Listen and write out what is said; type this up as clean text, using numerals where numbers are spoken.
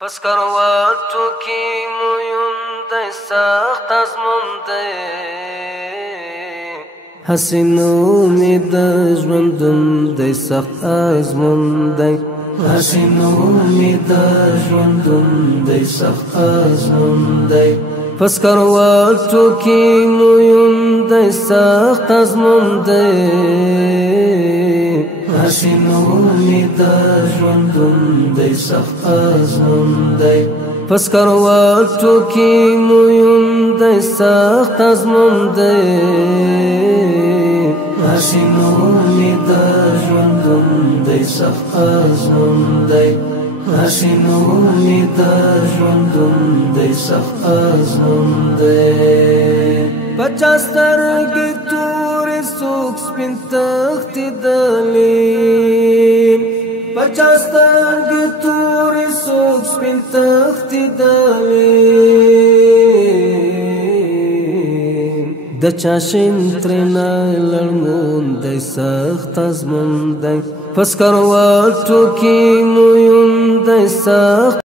پس کرواتو کی مویون دی سخت ازمون دی حسینو می د ژوندون دی سخت ازمون دی حسینو می د ژوندون دی سخت ازمون دی پس کرواتو کی مویون دی سخت ازمون دی حسینو می د ژوندون دی سخت ازمون دی پس کرواتو کی مویون دی سخت ازمون دی حسینو می د ژوندون دی سخت ازمون دی حسینو می د ژوندون دی سخت ازمون دی پچا سترګې تورې څوک سپین تښتېدلې پچا سترګې تورې څوک سپین تښتېدلې د چا شین ترېنه لړمون دی سخت ازمون دی پس کرواتو کې مویون دی سخت